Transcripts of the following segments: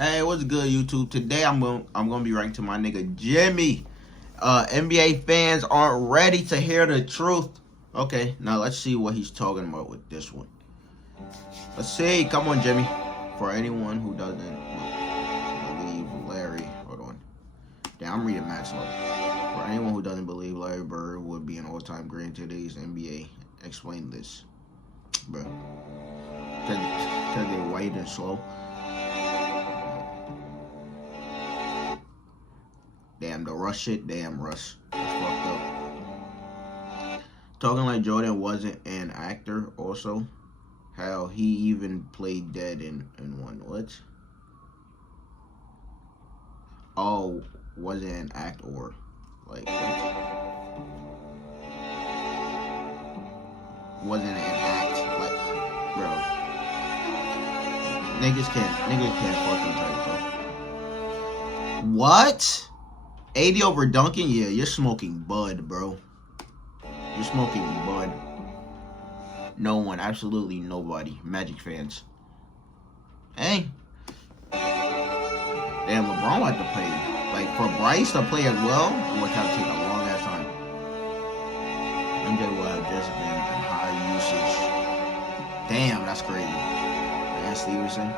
Hey, what's good, YouTube? Today I'm gonna be writing to my nigga Jimmy. NBA fans aren't ready to hear the truth. Okay, now let's see what he's talking about with this one. Let's see. Come on, Jimmy. For anyone who doesn't believe Larry, hold on. Damn, I'm reading mad slow. For anyone who doesn't believe Larry Bird would be an all-time great in today's NBA, explain this, bro. Cause they white and slow. Damn, the Rush shit. Damn, Rush. That's fucked up. Talking like Jordan wasn't an actor also. How he even played dead in one. What? Oh, wasn't an actor. Like, what? Wasn't an act. Like, bro. Niggas can't fucking type, bro. What? 80 over Duncan? Yeah, you're smoking bud, bro. You're smoking bud. No one, absolutely nobody. Magic fans. Hey. Damn, LeBron had to play. Like, for Bryce to play as well, it would have to take a long ass time. MJ would have just been in high usage. Damn, that's crazy. Dan Stevenson.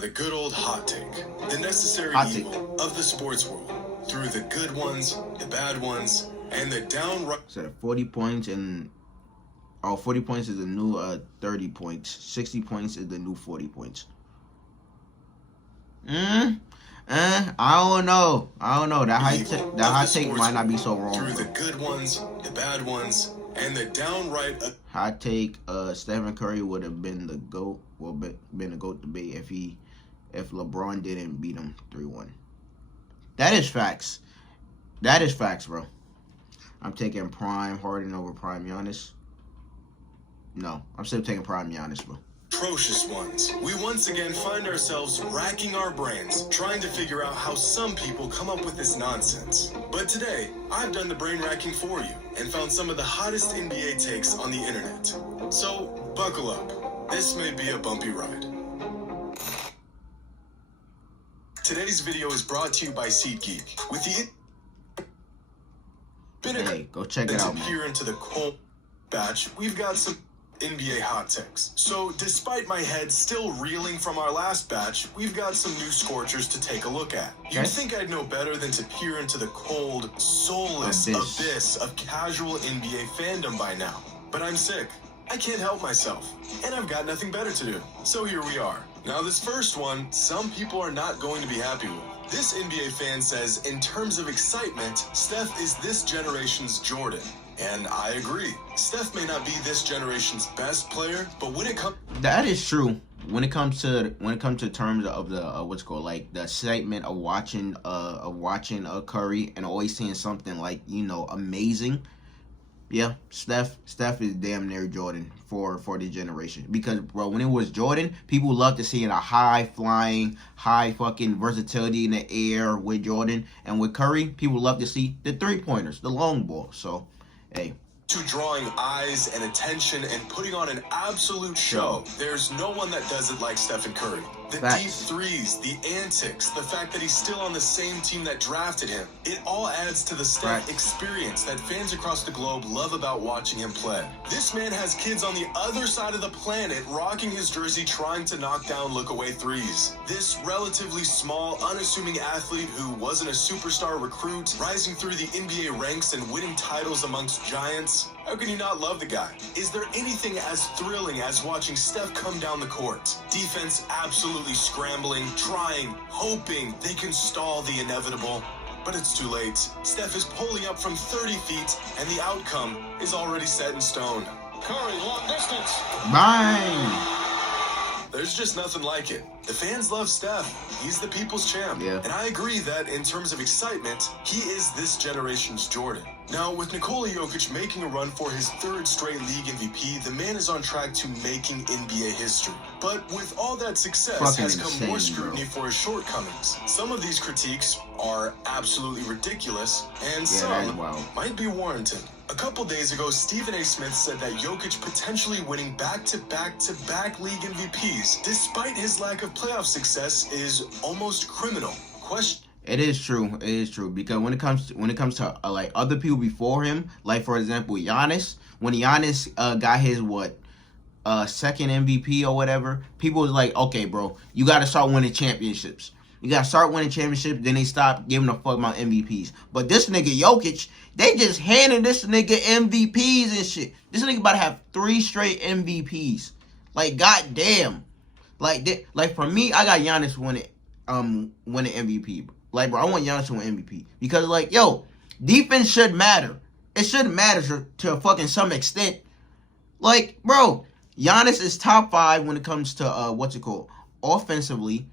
The good old hot take. The necessary evil of the sports world. Through the good ones, the bad ones, and the downright... So 40 points and... 40 points is the new 30 points. 60 points is the new 40 points. I don't know. That hot take might not be so wrong. Through the good ones, the bad ones, and the downright... Hot take, Stephen Curry would have been the GOAT. Well, been the GOAT debate if LeBron didn't beat him 3-1. That is facts. That is facts, bro. I'm taking Prime Harden over Prime Giannis. No, I'm still taking Prime Giannis, bro. Atrocious ones. We once again find ourselves racking our brains, trying to figure out how some people come up with this nonsense. But today, I've done the brain racking for you and found some of the hottest NBA takes on the internet. So, buckle up. This may be a bumpy ride. Today's video is brought to you by SeatGeek. With the hey, go check it out, man. Here into the cold batch, we've got some NBA hot takes. So, despite my head still reeling from our last batch, we've got some new scorchers to take a look at. You'd think I'd know better than to peer into the cold, soulless abyss of casual NBA fandom by now. But I'm sick. I can't help myself, and I've got nothing better to do. So here we are. Now this first one, some people are not going to be happy with. This NBA fan says, in terms of excitement, Steph is this generation's Jordan. And I agree. Steph may not be this generation's best player, but when it comes... That is true. When it comes to terms of the what's called, like, the excitement of watching Curry and always seeing something like, amazing. Yeah, Steph is damn near Jordan for this generation. Because, bro, when it was Jordan, people loved to see a high-flying, high fucking versatility in the air with Jordan. And with Curry, people love to see the three-pointers, the long ball. So, hey. To drawing eyes and attention and putting on an absolute show. There's no one that does it like Stephen Curry. The deep threes, the antics, the fact that he's still on the same team that drafted him. It all adds to the Steph experience that fans across the globe love about watching him play. This man has kids on the other side of the planet rocking his jersey trying to knock down look-away threes. This relatively small, unassuming athlete who wasn't a superstar recruit, rising through the NBA ranks and winning titles amongst giants. How can you not love the guy? Is there anything as thrilling as watching Steph come down the court? Defense absolutely scrambling, trying, hoping they can stall the inevitable. But it's too late. Steph is pulling up from 30 feet, and the outcome is already set in stone. Curry, long distance. Bang! There's just nothing like it. The fans love Steph. He's the people's champ. Yeah. And I agree that in terms of excitement, he is this generation's Jordan. Now, with Nikola Jokic making a run for his third straight league MVP, the man is on track to making NBA history. But with all that success has come more scrutiny for his shortcomings. Some of these critiques are absolutely ridiculous, and some might be warranted. A couple days ago, Stephen A. Smith said that Jokic potentially winning back-to-back-to-back league MVPs, despite his lack of playoff success, is almost criminal. It is true. It is true, because when it comes to like other people before him, like for example Giannis, when Giannis got his second MVP or whatever, people was like, okay, bro, you got to start winning championships. You got to start winning championships. Then they stopped giving a fuck about MVPs. But this nigga Jokic, they just handed this nigga MVPs and shit. This nigga about to have 3 straight MVPs. Like, goddamn. Like for me, I got Giannis winning MVP. Like, bro, I want Giannis to win MVP. Because, like, yo, defense should matter. It should matter to fucking some extent. Like, bro, Giannis is top 5 when it comes to, offensively,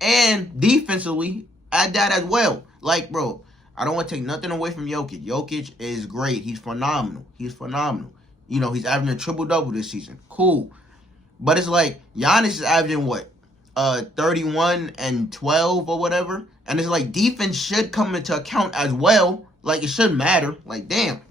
and defensively at that as well. Like, bro, I don't want to take nothing away from Jokic. Jokic is great. He's phenomenal. You know, he's averaging a triple-double this season. Cool. But it's like, Giannis is averaging what? 31 and 12 or whatever. And it's like, defense should come into account as well. Like, it shouldn't matter. Like, damn.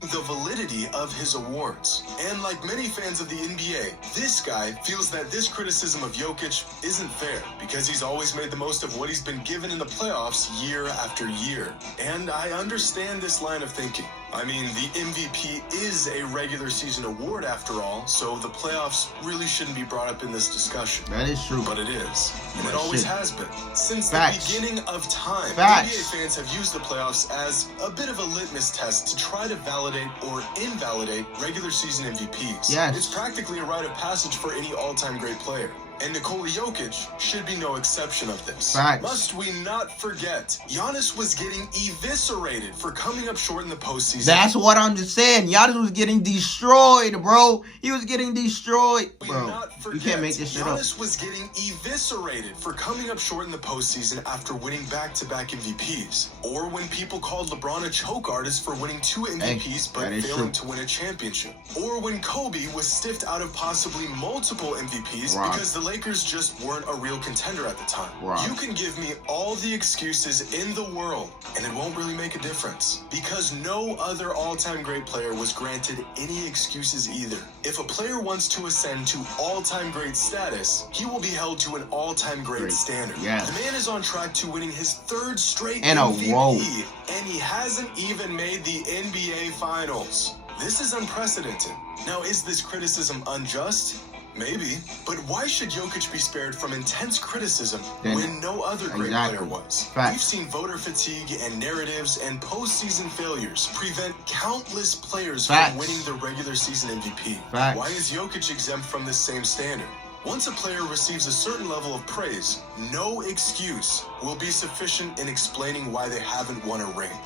The validity of his awards. And like many fans of the NBA, this guy feels that this criticism of Jokic isn't fair because he's always made the most of what he's been given in the playoffs year after year. And I understand this line of thinking. I mean, the MVP is a regular season award after all, so the playoffs really shouldn't be brought up in this discussion. That is true. But it is. And it always has been. Since Facts. the beginning of time, Facts. NBA fans have used the playoffs as a bit of a litmus test to try to validate or invalidate regular season MVPs. Yes. It's practically a rite of passage for any all-time great player. And Nikola Jokic should be no exception of this. Facts. Must we not forget, Giannis was getting eviscerated for coming up short in the postseason. That's what I'm just saying. Giannis was getting destroyed, bro. He was getting destroyed. Bro, you can't make this shit up. Giannis was getting eviscerated for coming up short in the postseason after winning back-to-back MVPs. Or when people called LeBron a choke artist for winning 2 MVPs but failing to win a championship. Or when Kobe was stiffed out of possibly multiple MVPs because the Lakers just weren't a real contender at the time. You can give me all the excuses in the world, and it won't really make a difference. Because no other all-time great player was granted any excuses either. If a player wants to ascend to all-time great status, he will be held to an all-time great standard. Yes. The man is on track to winning his 3rd straight in MVP, a row. and he hasn't even made the NBA Finals. This is unprecedented. Now, is this criticism unjust? Maybe, but why should Jokic be spared from intense criticism when no other great player was? We've seen voter fatigue and narratives and postseason failures prevent countless players from winning the regular season MVP. Why is Jokic exempt from this same standard? Once a player receives a certain level of praise, no excuse will be sufficient in explaining why they haven't won a ring,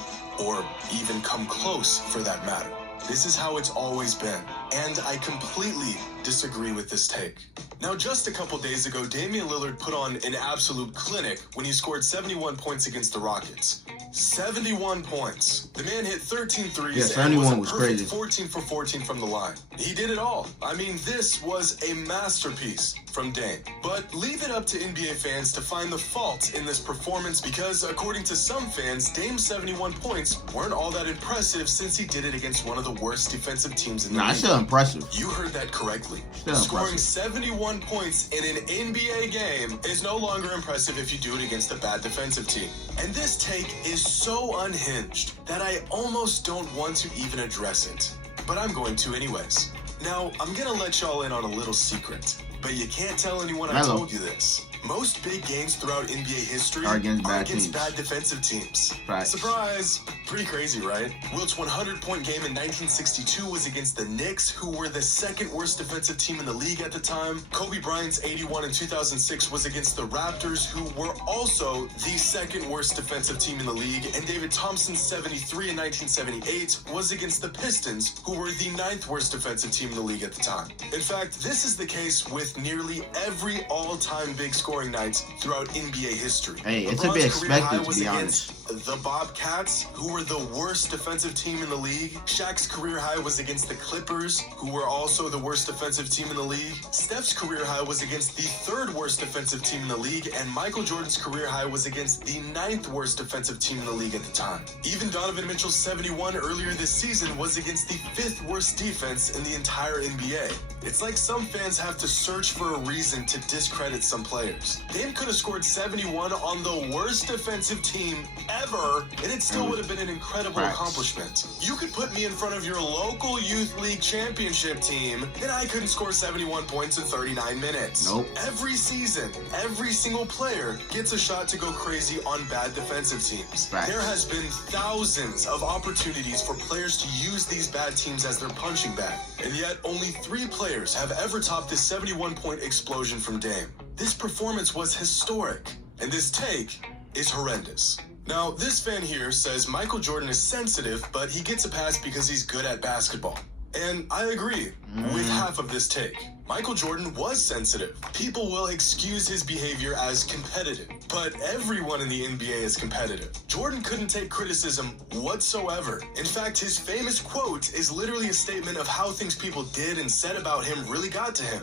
or even come close for that matter. This is how it's always been, and I completely disagree with this take. Now, just a couple days ago, Damian Lillard put on an absolute clinic when he scored 71 points against the Rockets. 71 points. The man hit 13 threes and was a perfect 14 for 14 from the line. He did it all. I mean, this was a masterpiece from Dame. But leave it up to NBA fans to find the fault in this performance because, according to some fans, Dame's 71 points weren't all that impressive since he did it against one of the worst defensive teams in the league. Nah, still impressive. You heard that correctly. Scoring 71 points in an NBA game is no longer impressive if you do it against a bad defensive team. And this take is so unhinged that I almost don't want to even address it. But I'm going to anyways. Now, I'm gonna let y'all in on a little secret, but you can't tell anyone I told you this. Most big games throughout NBA history are against bad defensive teams. Surprise! Pretty crazy, right? Wilt's 100-point game in 1962 was against the Knicks, who were the 2nd worst defensive team in the league at the time. Kobe Bryant's 81 in 2006 was against the Raptors, who were also the 2nd worst defensive team in the league. And David Thompson's 73 in 1978 was against the Pistons, who were the 9th worst defensive team in the league at the time. In fact, this is the case with nearly every all-time big scoring nights throughout NBA history. Hey, it's a bit expected, to be honest. the Bobcats, who were the worst defensive team in the league. Shaq's career high was against the Clippers, who were also the worst defensive team in the league. Steph's career high was against the 3rd worst defensive team in the league, and Michael Jordan's career high was against the 9th worst defensive team in the league at the time. Even Donovan Mitchell's 71 earlier this season was against the 5th worst defense in the entire NBA. It's like some fans have to search for a reason to discredit some players. Dame could have scored 71 on the worst defensive team ever, and it still would have been an incredible accomplishment. You could put me in front of your local youth league championship team, and I couldn't score 71 points in 39 minutes. Nope. Every season, every single player gets a shot to go crazy on bad defensive teams. Facts. There has been thousands of opportunities for players to use these bad teams as their punching bag, and yet only 3 players have ever topped this 71-point explosion from Dame. This performance was historic, and this take is horrendous. Now, this fan here says Michael Jordan is sensitive, but he gets a pass because he's good at basketball. And I agree with half of this take. Michael Jordan was sensitive. People will excuse his behavior as competitive, but everyone in the NBA is competitive. Jordan couldn't take criticism whatsoever. In fact, his famous quote is literally a statement of how things people did and said about him really got to him.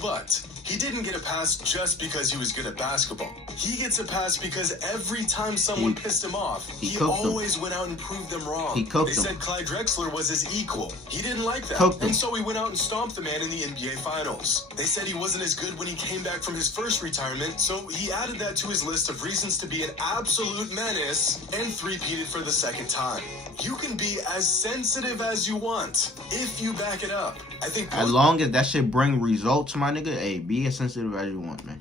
But he didn't get a pass just because he was good at basketball. He gets a pass because every time someone pissed him off, he always went out and proved them wrong. They said Clyde Drexler was his equal. He didn't like that, and so he went out and stomped the man in the NBA Finals. They said he wasn't as good when he came back from his first retirement, so he added that to his list of reasons to be an absolute menace and three-peated for the 2nd time. You can be as sensitive as you want if you back it up. I think as long as that shit bring results, my nigga, hey, be as sensitive as you want, man.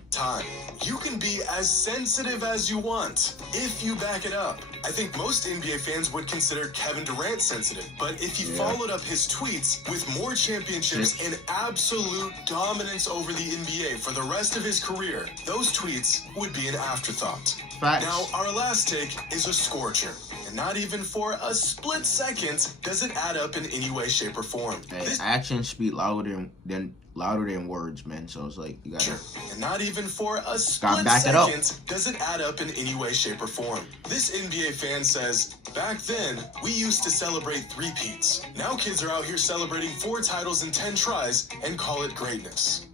You can be as sensitive as you want if you back it up. I think most NBA fans would consider Kevin Durant sensitive, but if he followed up his tweets with more championships and absolute dominance over the NBA for the rest of his career, those tweets would be an afterthought. Facts. Now, our last take is a scorcher. And not even for a split second does it add up in any way, shape, or form. Hey, actions speak louder than words, man. So it's like you gotta. And not even for a split second does it add up in any way, shape, or form. This NBA fan says, back then, we used to celebrate three-peats. Now kids are out here celebrating 4 titles in 10 tries and call it greatness.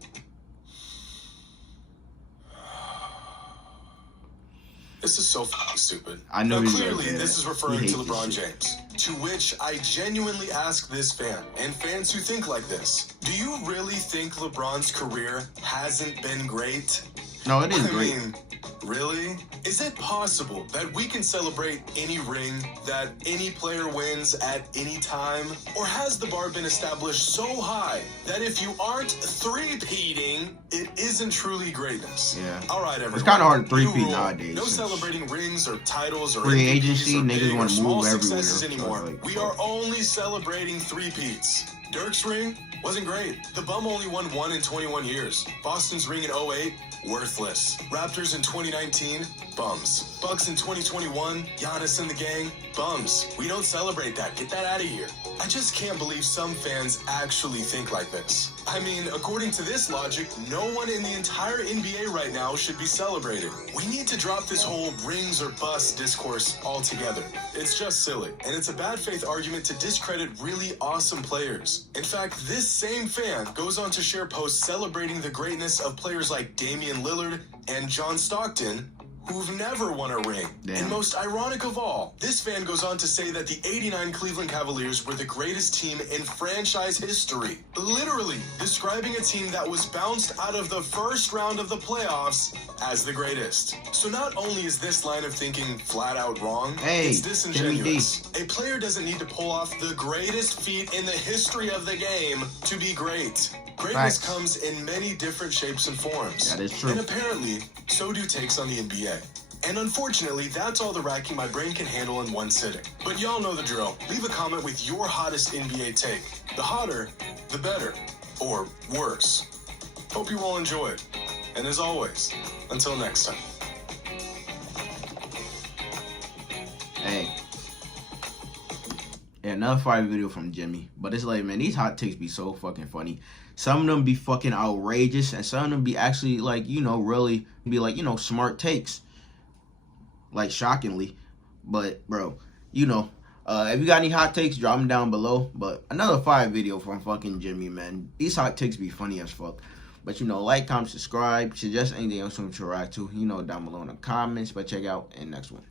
This is so fucking stupid. I know. Now, clearly, this is referring to LeBron James. To which I genuinely ask this fan, and fans who think like this, do you really think LeBron's career hasn't been great? No, it is great. I mean, really? Is it possible that we can celebrate any ring that any player wins at any time? Or has the bar been established so high that if you aren't three-peating, it isn't truly greatness? Yeah. All right, everyone. It's kind of hard to three-peat nowadays. No celebrating rings or titles or free agency, niggas want to move everywhere. Anymore. We are only celebrating three-peats. Dirk's ring wasn't great. The bum only won 1 in 21 years. Boston's ring in 08, worthless. Raptors in 2019, bums. Bucks in 2021, Giannis and the gang, bums. We don't celebrate that. Get that out of here. I just can't believe some fans actually think like this. I mean, according to this logic, no one in the entire NBA right now should be celebrated. We need to drop this whole rings or bust discourse altogether. It's just silly, and it's a bad faith argument to discredit really awesome players. In fact, this same fan goes on to share posts celebrating the greatness of players like Damian Lillard and John Stockton, who've never won a ring. Damn. And most ironic of all, this fan goes on to say that the '89 Cleveland Cavaliers were the greatest team in franchise history, literally describing a team that was bounced out of the first round of the playoffs as the greatest. So not only is this line of thinking flat out wrong, it's disingenuous. A player doesn't need to pull off the greatest feat in the history of the game to be great. Greatness comes in many different shapes and forms. That is true. And apparently, so do takes on the NBA. And unfortunately, that's all the racking my brain can handle in one sitting. But y'all know the drill. Leave a comment with your hottest NBA take. The hotter, the better. Or worse. Hope you all enjoy it. And as always, until next time. Hey. Yeah, another fire video from Jimmy. But it's like, man, these hot takes be so fucking funny. Some of them be fucking outrageous, and some of them be actually, like, you know, really be like, you know, smart takes. Like, shockingly. But bro, you know, if you got any hot takes, drop them down below. But another fire video from fucking Jimmy, man. These hot takes be funny as fuck. But you know, like, comment, subscribe, suggest anything else to interact to, you know, down below in the comments. But check out in the next one.